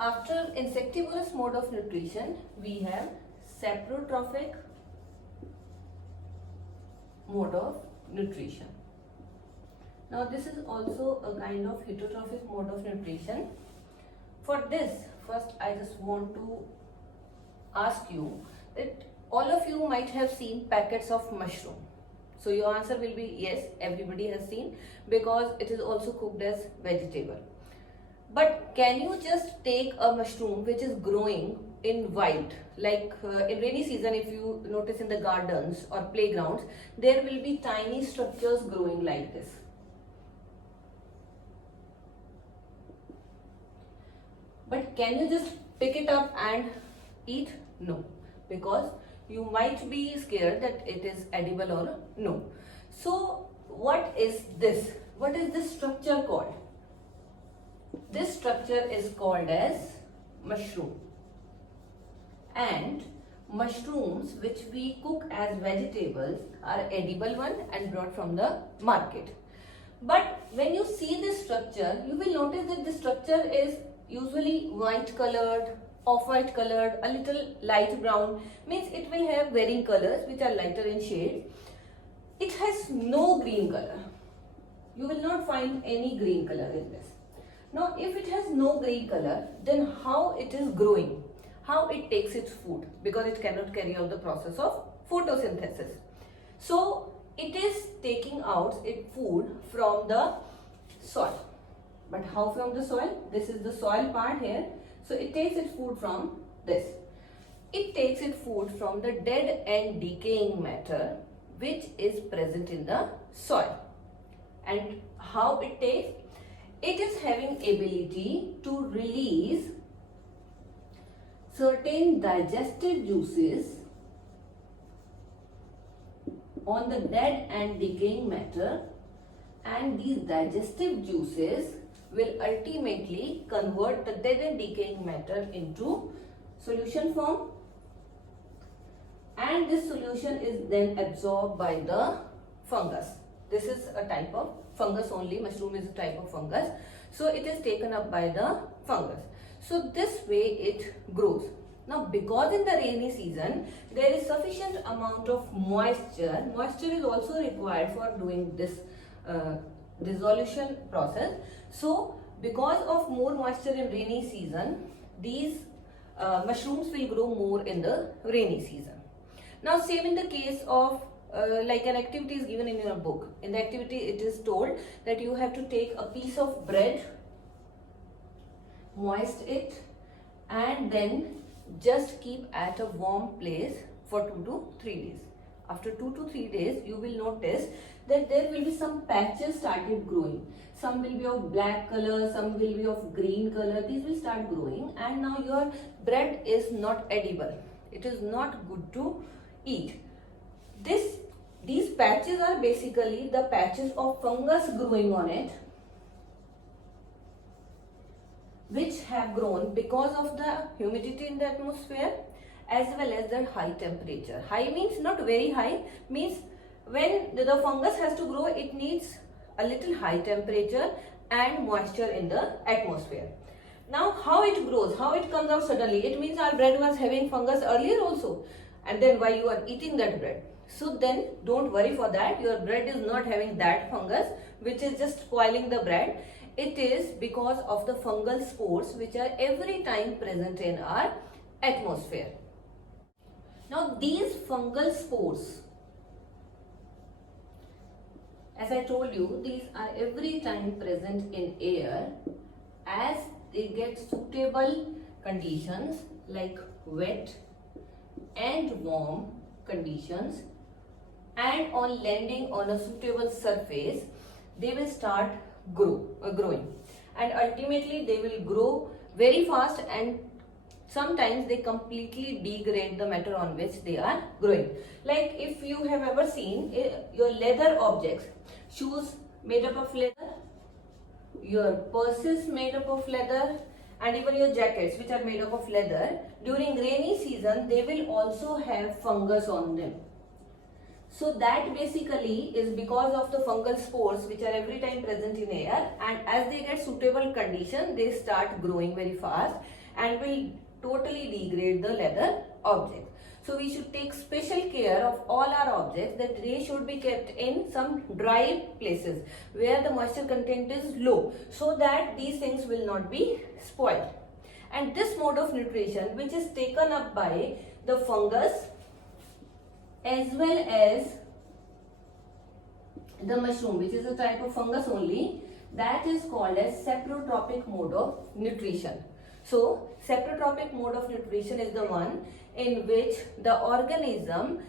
After insectivorous mode of nutrition, we have saprotrophic mode of nutrition. Now this is also a kind of heterotrophic mode of nutrition. For this, first I just want to ask you that all of you might have seen packets of mushroom. So your answer will be yes, everybody has seen, because it is also cooked as vegetable. But can you just take a mushroom which is growing in wild, like in rainy season, if you notice in the gardens or playgrounds, there will be tiny structures growing like this. But can you just pick it up and eat? No, because you might be scared that it is edible or no. So what is this? What is this structure called? This structure is called as mushroom. And mushrooms which we cook as vegetables are edible one and brought from the market. But when you see this structure, you will notice that the structure is usually white colored, off-white colored, a little light brown, means it will have varying colors which are lighter in shade. It has no green color. You will not find any green color in this. Now if it has no green color, then how it is growing? How it takes its food? Because it cannot carry out the process of photosynthesis. So it is taking out its food from the soil. But how from the soil? This is the soil part here. So it takes its food from this. It takes its food from the dead and decaying matter which is present in the soil. And how it takes? It is having ability to release certain digestive juices on the dead and decaying matter, and these digestive juices will ultimately convert the dead and decaying matter into solution form, and this solution is then absorbed by the fungus. This is a type of fungus only. Mushroom is a type of fungus. So it is taken up by the fungus. So this way it grows. Now because in the rainy season there is sufficient amount of moisture. Moisture is also required for doing this dissolution process. So because of more moisture in rainy season, these mushrooms will grow more in the rainy season. Now same in the case of like an activity is given in your book. In the activity it is told that you have to take a piece of bread, moist it, and then just keep at a warm place for 2 to 3 days. After 2 to 3 days you will notice that there will be some patches started growing. Some will be of black color, some will be of green color. These will start growing, and now your bread is not edible. It is not good to eat. These patches are basically the patches of fungus growing on it, which have grown because of the humidity in the atmosphere as well as the high temperature. High means not very high, means when the fungus has to grow, it needs a little high temperature and moisture in the atmosphere. Now how it grows, how it comes out suddenly? It means our bread was having fungus earlier also, and then why you are eating that bread? So then don't worry for that. Your bread is not having that fungus which is just spoiling the bread. It is because of the fungal spores which are every time present in our atmosphere. Now these fungal spores, as I told you, these are every time present in air. As they get suitable conditions like wet and warm conditions, and on landing on a suitable surface, they will start growing, and ultimately they will grow very fast, and sometimes they completely degrade the matter on which they are growing. Like if you have ever seen your leather objects, shoes made up of leather, your purses made up of leather, and even your jackets which are made up of leather, during rainy season they will also have fungus on them. So that basically is because of the fungal spores which are every time present in air, and as they get suitable condition they start growing very fast, and will totally degrade the leather object. So we should take special care of all our objects that they should be kept in some dry places where the moisture content is low, so that these things will not be spoiled. And this mode of nutrition, which is taken up by the fungus as well as the mushroom, which is a type of fungus only, that is called as saprotropic mode of nutrition. So saprotropic mode of nutrition is the one in which the organism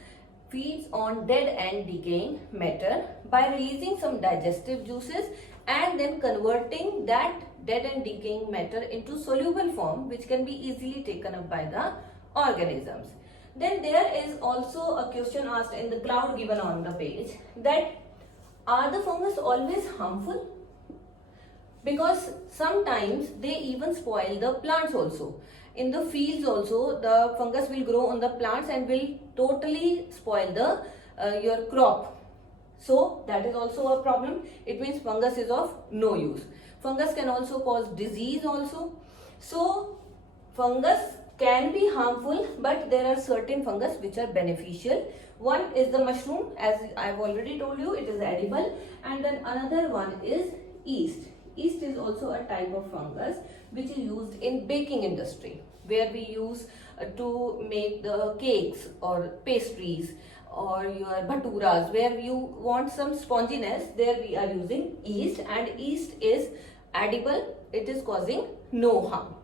feeds on dead and decaying matter by releasing some digestive juices and then converting that dead and decaying matter into soluble form, which can be easily taken up by the organisms. Then there is also a question asked in the cloud given on the page, that are the fungus always harmful? Because sometimes they even spoil the plants also. In the fields also, the fungus will grow on the plants and will totally spoil the your crop. So that is also a problem. It means fungus is of no use. Fungus can also cause disease also. So fungus can be harmful, but there are certain fungus which are beneficial. One is the mushroom, as I have already told you, it is edible. And then another one is yeast. Yeast is also a type of fungus which is used in baking industry, where we use to make the cakes or pastries or your bhaturas, where you want some sponginess. There we are using yeast, and yeast is edible. It is causing no harm.